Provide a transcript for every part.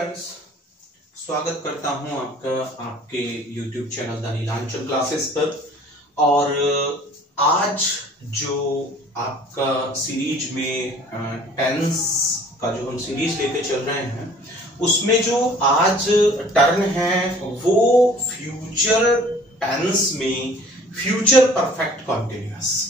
Friends, स्वागत करता हूं आपका आपके YouTube channel the Neelanchal classes पर। और आज जो आपका सीरीज में टेंस का जो हम सीरीज लेके चल रहे हैं उसमें जो आज टर्न है वो फ्यूचर टेंस में फ्यूचर परफेक्ट कॉन्टिन्यूअस।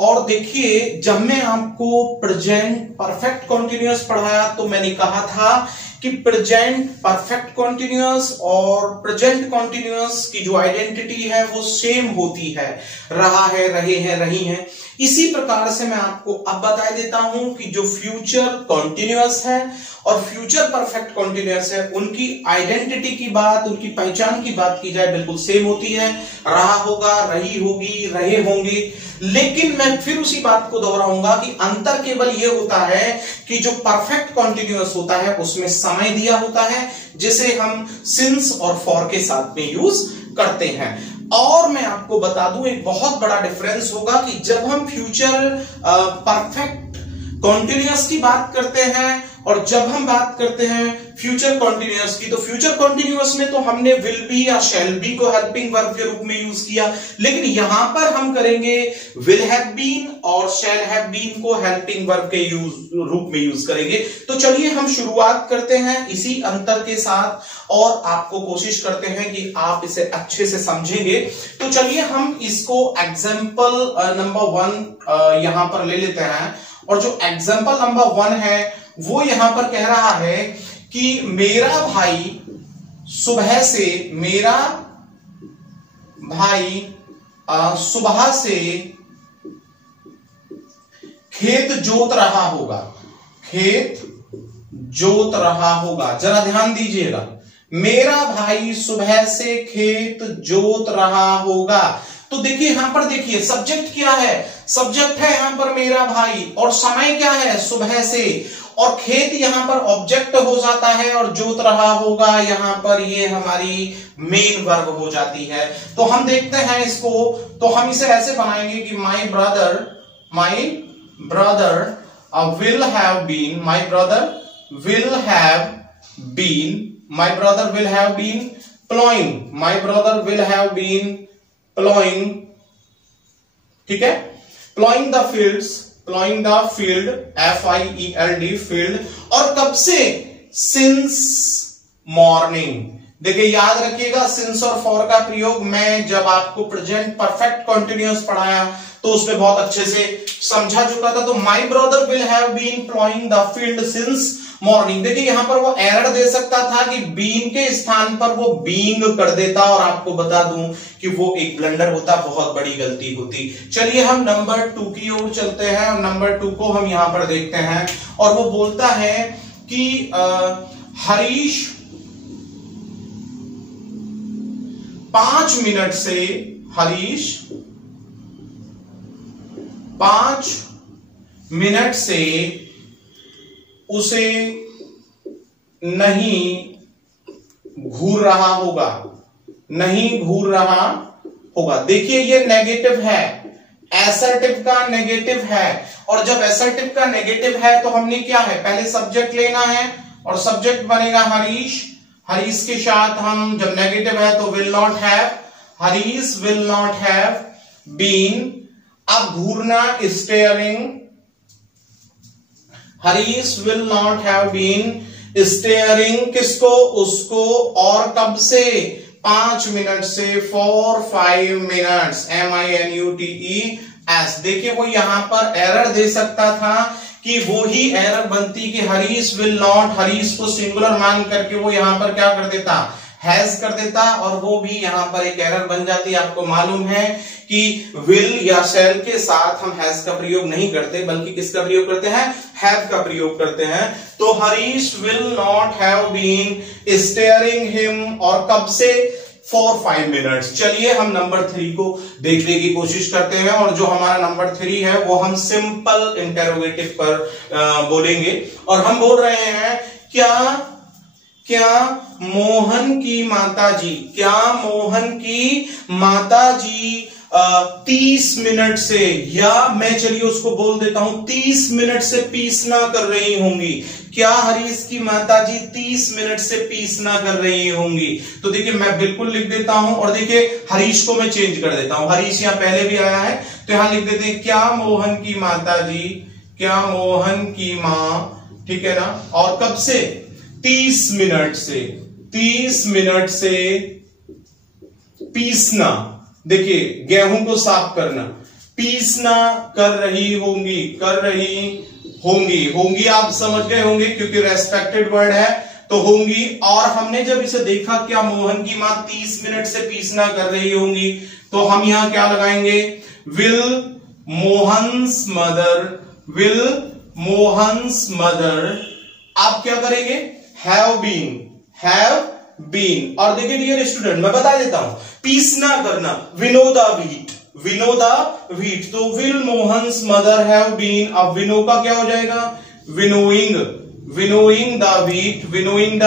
और देखिए, जब मैं आपको प्रेजेंट परफेक्ट कॉन्टिन्यूअस पढ़ाया तो मैंने कहा था कि प्रेजेंट परफेक्ट कॉन्टिन्यूअस और प्रेजेंट कॉन्टिन्यूअस की जो आइडेंटिटी है वो सेम होती है, रहा है, रहे हैं, रही हैं। इसी प्रकार से मैं आपको अब बता देता हूं कि जो फ्यूचर कॉन्टिन्यूअस है और फ्यूचर परफेक्ट कॉन्टिन्यूअस है उनकी आइडेंटिटी की बात, उनकी पहचान की बात की जाए बिल्कुल सेम होती है। रहा होगा, रही होगी, रहे होंगे। लेकिन मैं फिर उसी बात को दोहराऊंगा कि अंतर केवल यह होता है कि जो परफेक्ट कॉन्टिन्यूअस होता है उसमें समय दिया होता है, जिसे हम सिंस और फॉर के साथ में यूज करते हैं। और मैं आपको बता दूं एक बहुत बड़ा डिफरेंस होगा कि जब हम फ्यूचर परफेक्ट कॉन्टिन्यूअस की बात करते हैं और जब हम बात करते हैं फ्यूचर कॉन्टिन्यूअस की, तो फ्यूचर कॉन्टिन्यूअस में तो हमने विल बी या शैल बी को हेल्पिंग वर्ब के रूप में यूज किया, लेकिन यहां पर हम करेंगे विल हैव बीन और शैल हैव बीन को हेल्पिंग वर्ब के रूप में यूज करेंगे। तो चलिए हम शुरुआत करते हैं इसी अंतर के साथ और आपको कोशिश करते हैं कि आप इसे अच्छे से समझेंगे। तो चलिए हम इसको एग्जाम्पल नंबर 1 यहां पर ले लेते हैं। और जो एग्जाम्पल नंबर 1 है वो यहां पर कह रहा है कि मेरा भाई सुबह से खेत जोत रहा होगा। जरा ध्यान दीजिएगा, मेरा भाई सुबह से खेत जोत रहा होगा। तो देखिए यहां पर, देखिए सब्जेक्ट क्या है, सब्जेक्ट है यहां पर मेरा भाई, और समय क्या है, सुबह से, और खेत यहां पर ऑब्जेक्ट हो जाता है और जोत रहा होगा यहां पर ये हमारी मेन वर्ब हो जाती है। तो हम देखते हैं इसको, तो हम इसे ऐसे बनाएंगे कि my brother will have been ठीक है, ploughing the field FIELD field. और कब से, सिंस मॉर्निंग। देखिए याद रखिएगा, सिंस और फॉर का प्रयोग मैं जब आपको प्रेजेंट परफेक्ट कॉन्टिन्यूअस पढ़ाया तो उसमें बहुत अच्छे से समझा चुका था। तो my brother will have been ploughing the field since morning. देखिए यहां पर वो एरर दे सकता था कि बीन के स्थान पर वो बीइंग कर देता, और आपको बता दूं कि वो एक ब्लंडर होता, बहुत बड़ी गलती होती। चलिए हम नंबर 2 की ओर चलते हैं और नंबर 2 को हम यहां पर देखते हैं। और वो बोलता है कि हरीश 5 मिनट से उसे नहीं घूर रहा होगा। देखिए ये नेगेटिव है, एसर्टिव का नेगेटिव है। और जब एसर्टिव का नेगेटिव है तो हमने क्या है, पहले सब्जेक्ट लेना है और सब्जेक्ट बनेगा हरीश। हरीश के साथ हम, जब नेगेटिव है तो will not have, Harish will not have been. अब घूरना, staring, Harish will not have been staring किसको, उसको। और कब से, 5 मिनट से, for 5 minutes MINUTES। देखिए वो यहां पर एरर दे सकता था कि वो ही एरर बनती कि हरीश विल नॉट, हरीश को सिंगुलर मान करके वो यहां पर क्या कर देता, हैज कर देता, और वो भी यहां पर एक एरर बन जाती। आपको मालूम है कि विल या शैल के साथ हम हैज का प्रयोग नहीं करते, बल्कि किसका प्रयोग करते हैं, हैव का प्रयोग करते हैं। तो Harish will not have been staring him, और कब से, for 5 minutes। चलिए हम नंबर 3 को देखने की कोशिश करते हैं। और जो हमारा नंबर 3 है वो हम सिंपल इंटेरोगेटिव पर बोलेंगे। और हम बोल रहे हैं क्या मोहन की माताजी 30 मिनट से, या मैं चलिए उसको बोल देता हूं 30 मिनट से पीसना कर रही होंगी। क्या हरीश की माताजी 30 मिनट से पीसना कर रही होंगी? तो देखिए मैं बिल्कुल लिख देता हूं, और देखिए हरीश को मैं चेंज कर देता हूं। हरीश यहां पहले भी आया है तो यहां लिख देते हैं क्या मोहन की माताजी, क्या मोहन की मां, ठीक है ना। और कब से? 30 मिनट से, 30 मिनट से पीसना, देखिए गेहूं को साफ करना, पीसना कर रही होंगी, कर रही होंगी। होंगी आप समझ गए होंगे क्योंकि रेस्पेक्टेड वर्ड है तो होंगी। और हमने जब इसे देखा क्या मोहन की मां 30 मिनट से पीसना कर रही होंगी, तो हम यहां क्या लगाएंगे? Will Mohan's mother, will Mohan's mother, आप क्या करेंगे? Have been, have been. और देखिए डियर स्टूडेंट मैं बता देता हूं, पीसना करना, winnow the wheat, winnow the wheat, तो will Mohan's mother have been. अब विनो का क्या हो जाएगा? Winnowing, winnowing the wheat, winnowing the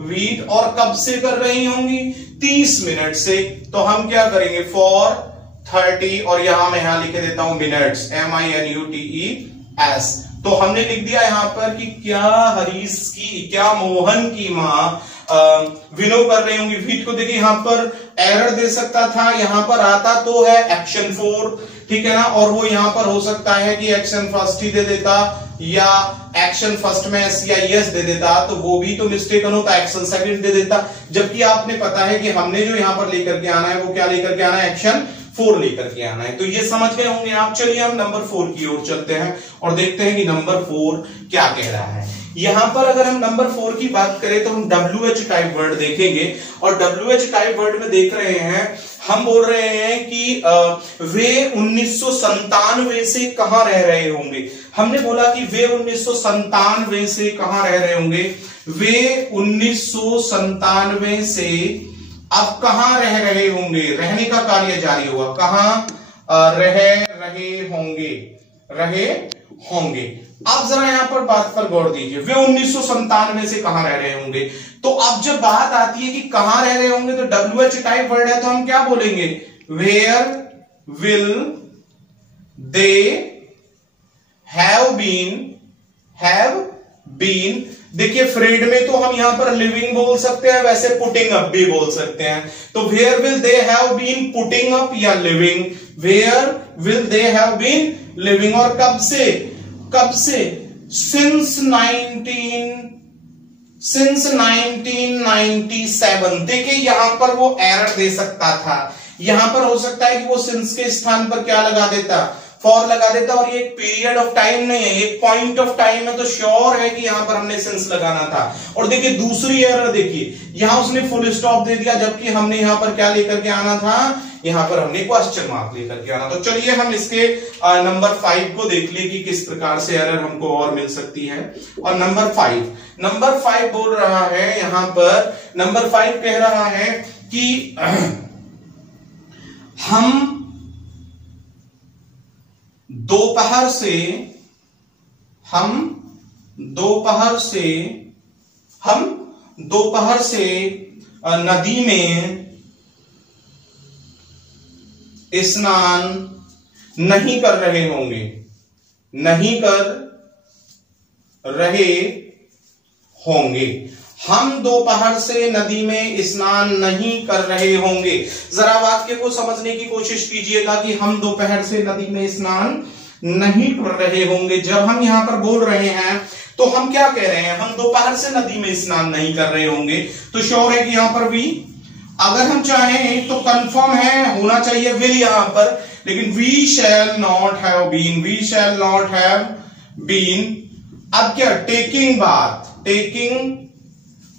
wheat. और कब से कर रही होंगी? 30 मिनट से। तो हम क्या करेंगे? फॉर 30, और यहां मैं यहां लिख देता हूं मिनट्स, MINUTES। तो हमने लिख दिया यहां पर कि क्या हरीश की, क्या मोहन की मां विनो कर रही होंगी व्हीट को। देखिए यहां पर एरर दे सकता था, यहां पर आता तो है एक्शन 4, ठीक है ना। और वो यहां पर हो सकता है कि एक्शन फर्स्ट ही दे देता, या एक्शन फर्स्ट में एस या यस दे देता, तो वो भी तो मिस्टेकन होता, एक्शन सेकंड दे देता। जबकि आपने पता है कि हमने जो यहां पर लेकर के आना है वो क्या लेकर के आना है? एक्शन 4 लेकर के आना है। तो ये समझ गए होंगे आप। चलिए हम नंबर 4 की ओर चलते हैं और देखते हैं कि नंबर 4 क्या कह रहा है। यहां पर अगर हम नंबर 4 की बात करें तो हम WH टाइप वर्ड देखेंगे, और WH टाइप वर्ड में देख रहे हैं, हम बोल रहे हैं कि वे 1997 से कहां रह रहे होंगे। हमने बोला कि वे 1997 से कहां रह रहे होंगे? वे 1997 से अब कहां रह रहे होंगे? रहने का कार्य जारी होगा, कहां रह रहे होंगे, रहे होंगे। अब जरा यहां पर बात पर गौर दीजिए, वे 1997 से कहां रह रहे होंगे। तो अब जब बात आती है कि कहां रह रहे होंगे, तो WH टाइप वर्ड है तो हम क्या बोलेंगे? Where will they have been, have been. देखिए फ्रेड में तो हम यहां पर लिविंग बोल सकते हैं, वैसे पुटिंग अप भी बोल सकते हैं। तो where will they have been putting up या living? Where will they have been living. और कब से? कब से? सिंस 1997। देखिए यहां पर वो एरर दे सकता था, यहां पर हो सकता है कि वो सिंस के स्थान पर क्या लगा देता? फॉर लगा देता। और ये एक पीरियड ऑफ टाइम नहीं है, एक पॉइंट ऑफ टाइम है, तो श्योर है कि यहां पर हमने सिंस लगाना था। और देखिए दूसरी एरर, देखिए यहां उसने फुल स्टॉप दे दिया, जबकि हमने यहां पर क्या लेकर के आना था? यहां पर हमने क्वेश्चन मार्क लेकर के आना। तो चलिए हम इसके नंबर 5 को देख लिए कि किस प्रकार से एरर हमको और मिल सकती है। और नंबर 5 बोल रहा है यहां पर, नंबर 5 कह रहा है कि हम दोपहर से नदी में स्नान नहीं कर रहे होंगे, नहीं कर रहे होंगे। हम दोपहर से नदी में स्नान नहीं कर रहे होंगे। जरा वाक्य को समझने की कोशिश कीजिएगा कि हम दोपहर से नदी में स्नान नहीं कर रहे होंगे। जब हम यहां पर बोल रहे हैं तो हम क्या कह रहे हैं? हम दोपहर से नदी में स्नान नहीं कर रहे होंगे। तो श्योर है कि यहां पर भी अगर हम चाहें तो कंफर्म है, होना चाहिए विल यहां पर, लेकिन we shall not have been, we shall not have been. अब क्या? टेकिंग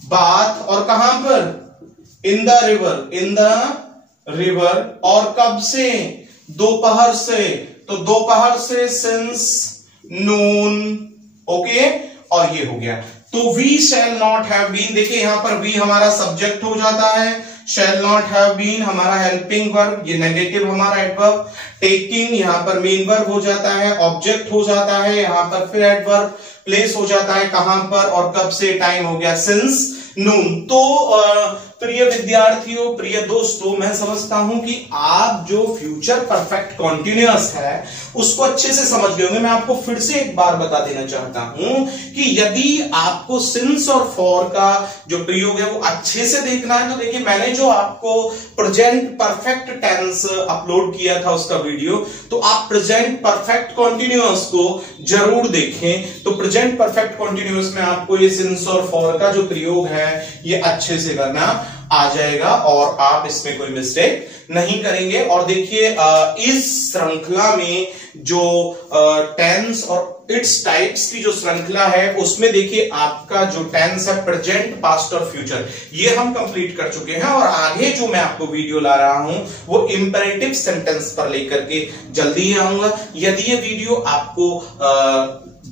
बाथ और कहां पर? In the river. और कब से? दोपहर से। तो दोपहर से सिंस नून, ओके। और ये हो गया। तो we shall not have been, देखिए यहां पर वी हमारा सब्जेक्ट हो जाता है, शैल नॉट हैव बीन हमारा हेल्पिंग वर्ब, ये नेगेटिव हमारा एडवर्ब, टेकिंग यहां पर मेन वर्ब हो जाता है, ऑब्जेक्ट हो जाता है, यहां पर फिर एडवर्ब प्लेस हो जाता है कहां पर और कब से? टाइम हो गया सिंस नून। तो प्रिय विद्यार्थियों, प्रिय दोस्तों, मैं समझता हूं कि आप जो फ्यूचर परफेक्ट कॉन्टिन्यूअस है उसको अच्छे से समझ गए होंगे। मैं आपको फिर से एक बार बता देना चाहता हूं कि यदि आपको सिंस और फॉर का जो प्रयोग है वो अच्छे से देखना है तो देखिए, मैंने जो आपको प्रेजेंट परफेक्ट टेंस अपलोड किया था उसका वीडियो, तो आप प्रेजेंट परफेक्ट कॉन्टिन्यूअस को जरूर देखें। तो प्रेजेंट परफेक्ट कॉन्टिन्यूअस में आपको ये सिंस और फॉर का जो प्रयोग है ये अच्छे से करना आ जाएगा और आप इसमें कोई मिस्टेक नहीं करेंगे। और देखिए, इस श्रृंखला में जो टेंस और इट्स टाइप्स की जो श्रृंखला है उसमें देखिए आपका जो टेंस है प्रेजेंट, पास्ट और फ्यूचर, ये हम कंप्लीट कर चुके हैं। और आगे जो मैं आपको वीडियो ला रहा हूं वो इंपेरेटिव सेंटेंस पर लेकर के जल्दी ही आऊंगा। यदि ये वीडियो आपको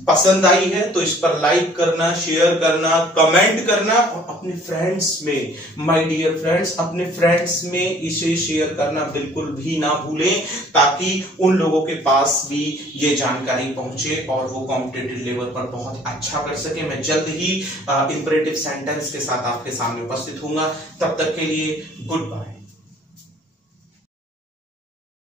पसंद आई है तो इस पर लाइक करना, शेयर करना, कमेंट करना और अपने फ्रेंड्स में, माय डियर फ्रेंड्स, अपने फ्रेंड्स में इसे शेयर करना बिल्कुल भी ना भूलें, ताकि उन लोगों के पास भी ये जानकारी पहुंचे और वो कॉम्पिटिटिव लेवल पर बहुत अच्छा कर सके। मैं जल्द ही इंपेरेटिव सेंटेंस के साथ आपके सामने उपस्थित होऊंगा। तब तक के लिए गुड बाय।